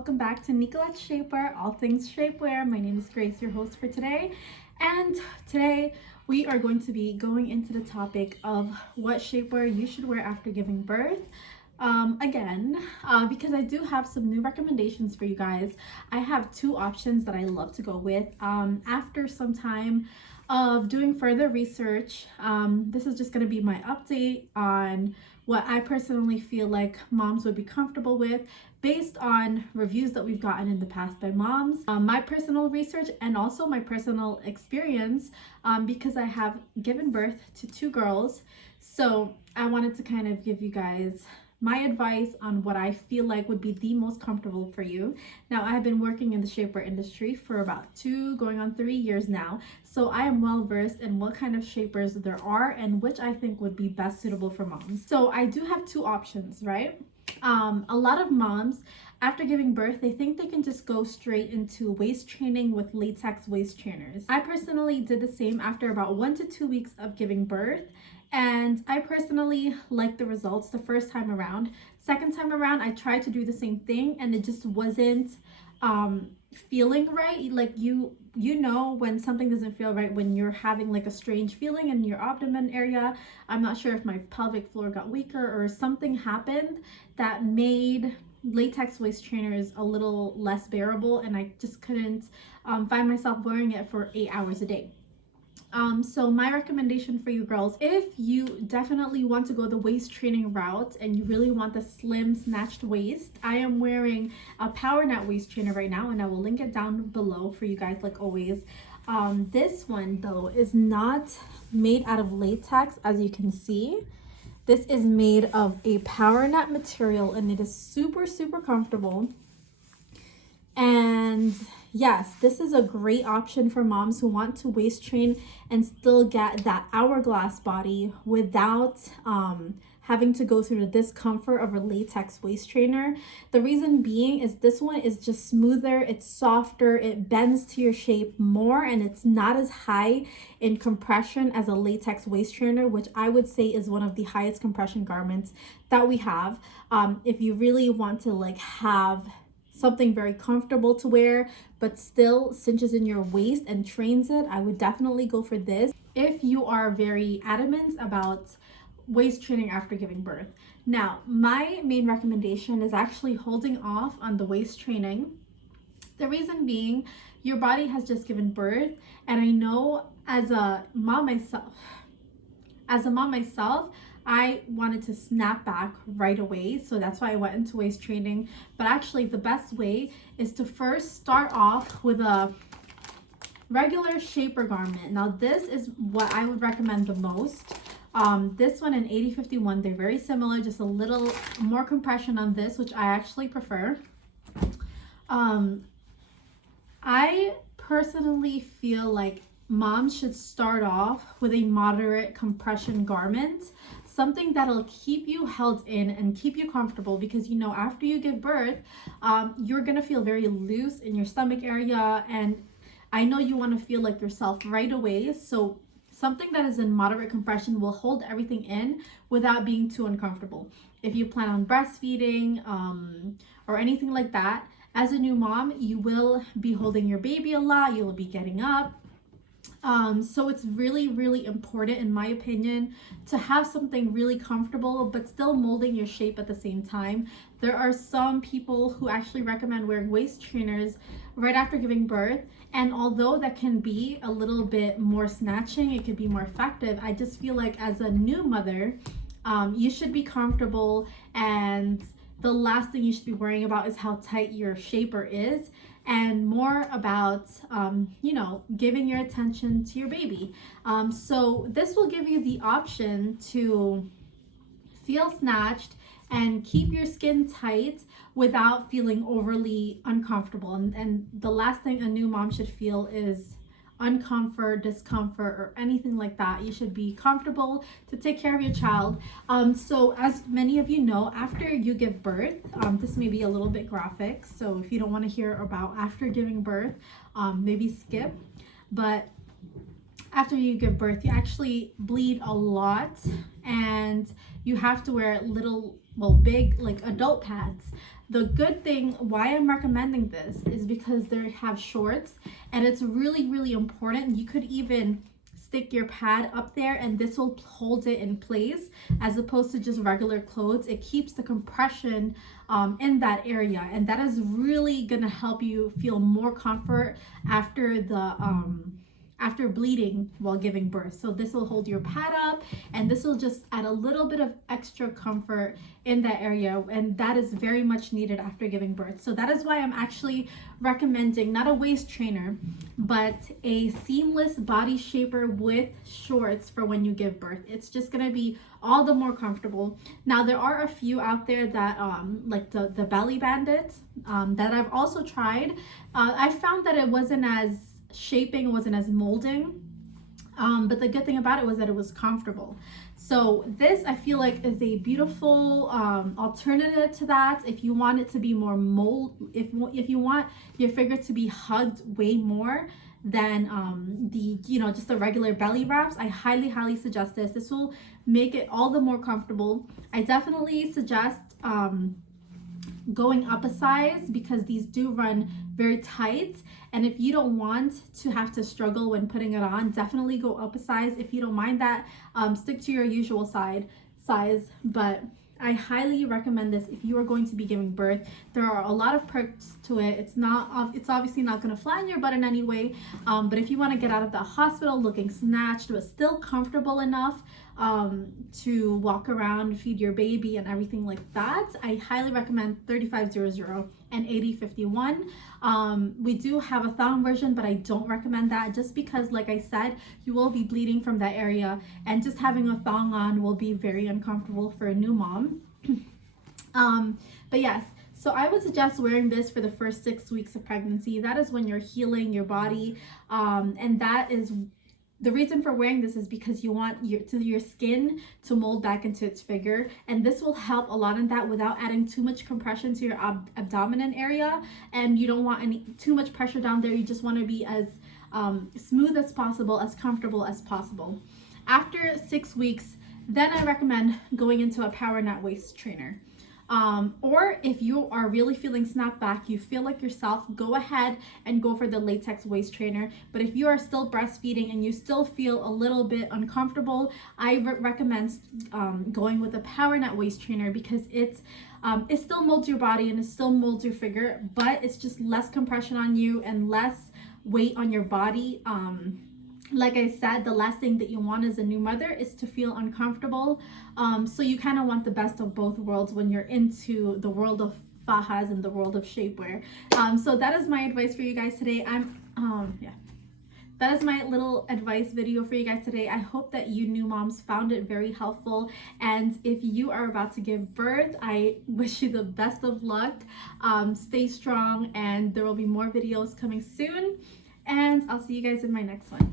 welcome back to Nicolette's Shapewear, all things shapewear. My name is Grace, your host for today, and today we are going to be going into the topic of what shapewear you should wear after giving birth. Because I do have some new recommendations for you guys. I have two options that I love to go with. After some time of doing further research, this is just going to be my update on what I personally feel like moms would be comfortable with based on reviews that we've gotten in the past by moms, my personal research, and also my personal experience, because I have given birth to two girls. So I wanted to kind of give you guys my advice on what I feel like would be the most comfortable for you. Now, I have been working in the shapewear industry for about 2 going on 3 years now, so I am well versed in what kind of shapers there are and which I think would be best suitable for moms. So I do have two options, right? A lot of moms, after giving birth, they think they can just go straight into waist training with latex waist trainers. I personally did the same after about 1 to 2 weeks of giving birth, and I personally liked the results the first time around. Second time around, I tried to do the same thing and it just wasn't feeling right. Like you know when something doesn't feel right, when you're having like a strange feeling in your abdomen area. I'm not sure if my pelvic floor got weaker or something happened that made latex waist trainers a little less bearable, and I just couldn't find myself wearing it for 8 hours a day. So my recommendation for you girls, if you definitely want to go the waist training route and you really want the slim snatched waist, I am wearing a Powernet waist trainer right now, and I will link it down below for you guys like always. This one though is not made out of latex, as you can see. This is made of a Powernet material, and it is super comfortable. And yes, this is a great option for moms who want to waist train and still get that hourglass body without having to go through the discomfort of a latex waist trainer. The reason being is this one is just smoother, it's softer, it bends to your shape more, and it's not as high in compression as a latex waist trainer, which I would say is one of the highest compression garments that we have. If you really want to like have something very comfortable to wear but still cinches in your waist and trains it, I would definitely go for this if you are very adamant about waist training after giving birth. Now, my main recommendation is actually holding off on the waist training. The reason being, your body has just given birth, and I know as a mom myself, I wanted to snap back right away, so that's why I went into waist training. But actually the best way is to first start off with a regular shaper garment. Now this is what I would recommend the most. This one in 8051, they're very similar, just a little more compression on this, which I actually prefer. I personally feel like moms should start off with a moderate compression garment, something that'll keep you held in and keep you comfortable, because you know after you give birth, you're gonna feel very loose in your stomach area, and I know you want to feel like yourself right away. So something that is in moderate compression will hold everything in without being too uncomfortable. If you plan on breastfeeding or anything like that, as a new mom, you will be holding your baby a lot, you will be getting up. So it's really important, in my opinion, to have something really comfortable but still molding your shape at the same time. There are some people who actually recommend wearing waist trainers right after giving birth, and although that can be a little bit more snatching, it could be more effective, I just feel like as a new mother, you should be comfortable, and the last thing you should be worrying about is how tight your shaper is, and more about giving your attention to your baby. So this will give you the option to feel snatched and keep your skin tight without feeling overly uncomfortable. And the last thing a new mom should feel is uncomfort, discomfort, or anything like that. You should be comfortable to take care of your child. So as many of you know, after you give birth, this may be a little bit graphic, so if you don't want to hear about after giving birth, maybe skip. But after you give birth, you actually bleed a lot, and you have to wear little, well, big, like adult pads. The good thing why I'm recommending this is because they have shorts, and it's really, really important. You could even stick your pad up there and this will hold it in place, as opposed to just regular clothes. It keeps the compression in that area, and that is really gonna help you feel more comfort after the after bleeding while giving birth. So this will hold your pad up, and this will just add a little bit of extra comfort in that area, and that is very much needed after giving birth. So that is why I'm actually recommending not a waist trainer, but a seamless body shaper with shorts for when you give birth. It's just gonna be all the more comfortable. Now there are a few out there that like the belly bandits that I've also tried. I found that it wasn't as shaping, it wasn't as molding, but the good thing about it was that it was comfortable. So this, I feel like, is a beautiful alternative to that. If you want it to be more if you want your figure to be hugged way more than the, you know, just the regular belly wraps, I highly suggest this. This will make it all the more comfortable. I definitely suggest going up a size, because these do run very tight, and if you don't want to have to struggle when putting it on, definitely go up a size. If you don't mind that, stick to your usual size, but I highly recommend this if you are going to be giving birth. There are a lot of perks to it. It's obviously not going to flatten your butt in any way, but if you want to get out of the hospital looking snatched but still comfortable enough to walk around, feed your baby and everything like that, I highly recommend 3500 and 8051. We do have a thong version, but I don't recommend that, just because, like I said, you will be bleeding from that area, and just having a thong on will be very uncomfortable for a new mom. But yes, so I would suggest wearing this for the first 6 weeks of pregnancy. That is when you're healing your body, and that is the reason for wearing this, is because you want your skin to mold back into its figure, and this will help a lot in that without adding too much compression to your abdominal area, and you don't want too much pressure down there. You just want to be as smooth as possible, as comfortable as possible. After 6 weeks, then I recommend going into a Powernet waist trainer. Or if you are really feeling snapped back, you feel like yourself, go ahead and go for the latex waist trainer. But if you are still breastfeeding and you still feel a little bit uncomfortable, I recommend going with a Powernet waist trainer, because it still molds your body and it still molds your figure, but it's just less compression on you and less weight on your body. Like I said, the last thing that you want as a new mother is to feel uncomfortable. So you kind of want the best of both worlds when you're into the world of fajas and the world of shapewear. So that is my advice for you guys today. That is my little advice video for you guys today. I hope that you new moms found it very helpful. And if you are about to give birth, I wish you the best of luck. Stay strong, and there will be more videos coming soon. And I'll see you guys in my next one.